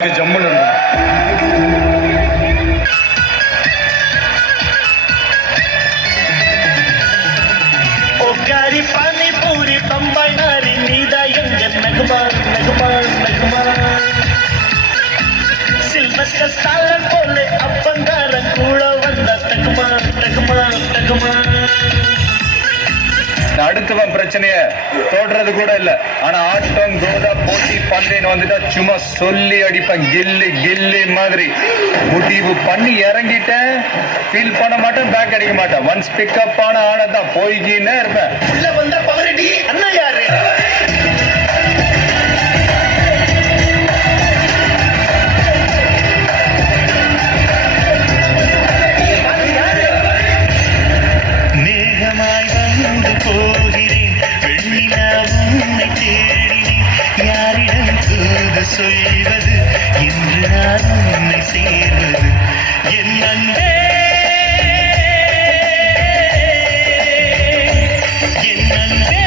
ஜம்முன்னு ஒக்காரி பானி பூரி பம்பாய் நாரி நீதா எங்க நகுமா நகுமா நகுமா சில்வஸ்டர் ஸ்டாலர் போல அப்பங்காரன் கூட வந்த தகுமா தகுமா தகுமா. அடுத்தவன் பிரச்சனைய தோடுறது கூட இல்ல. ஆனா ஆட்டம் கோதா போட்டி பந்தேன்னு வந்துட்டா சும்மா சொல்லி அடிப்பேன் கில்லி கில்லி மாதிரி. முடிவு பண்ணி இறங்கிட்டேன், ஃபீல் பண்ண மாட்டேன், பேக் அடிக்க மாட்டேன். ஒன்ஸ் பிக்கப் ஆன ஆனதான் போய்கின்னே இருப்பேன். உள்ள வந்த பவரடி அண்ணா யாரு? மேகமாய் வந்து போகிறேன், வெண்ணிலா உன்னை தேடினேன். யாரிடம் தூது சொல்வது என்று நான் உன்னை சேர்வது என் அன்பே என் அன்பே.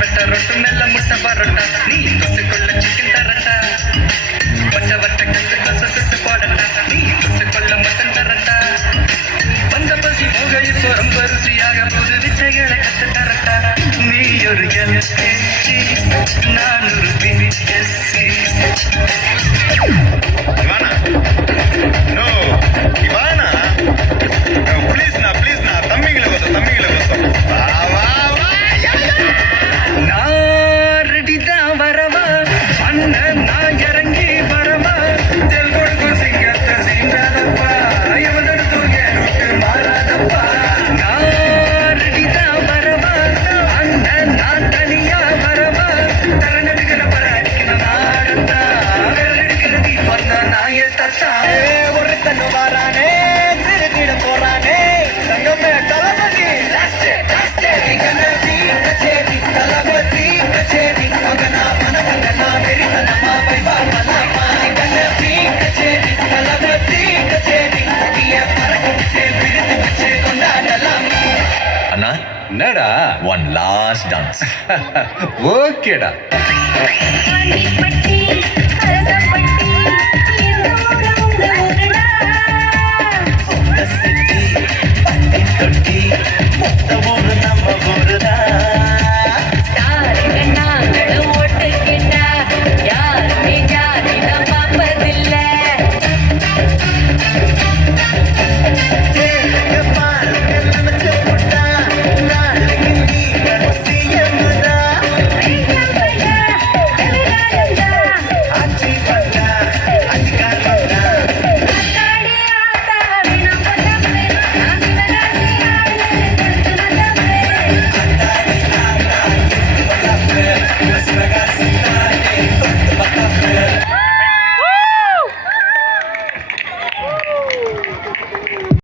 பெட்ட ரொட்டு மெல்ல முட்டை பரோட்டா, நீ தொட்டுக்கொள்ள சிக்கன் தரட்டா. பச்சை வட்ட கத்து கச சுட்டு போடட்டா, நீ தொட்டுக்கொள்ள மட்டன் தரட்டா. வந்த பசி போக இப்போ ரொம்ப ருசியாக போது விச்சைகளை கத்து தரட்டா. நீ ஒரு எல்கேஜி, நான் ஒரு BSc. Ivana no Ivana please நா தம்பிங்களை కోసం வா வா வா. நான் ரெடிதான் வரவா, அண்ணன் நான் இறங்கி வரவா. தெல் கொடுக்கும் சிங்கத்தை சீண்டாதப்பா, இவனோட தூங்க விட்டு மாறாதப்பா. நான் ரெடிதான் வரவா, அண்ணன் நான் தனியா வரவா. தரன் எடுக்கிற பர அடிக்கிற நாடத்தா, விரல் எடுக்கிற நீ வந்த நாய தத்தா. ஒருத்தன் வாரானே, திருத்திட போறானே, தங்கமே தளபதி. தளபதி கச்சேரி மகனா மனமகனா வெறித்தனமா வைபாகனா கண்ணபி கச்சேரி தளபதி கச்சேரி தகிய பறக்கொடுத்து விருது வச்சு கொண்டாடலாம். அண்ணா என்னடா ஒன் லாஸ்ட் டான்ஸ்? ஓகேடா. பட்டி அரசப்பட்டி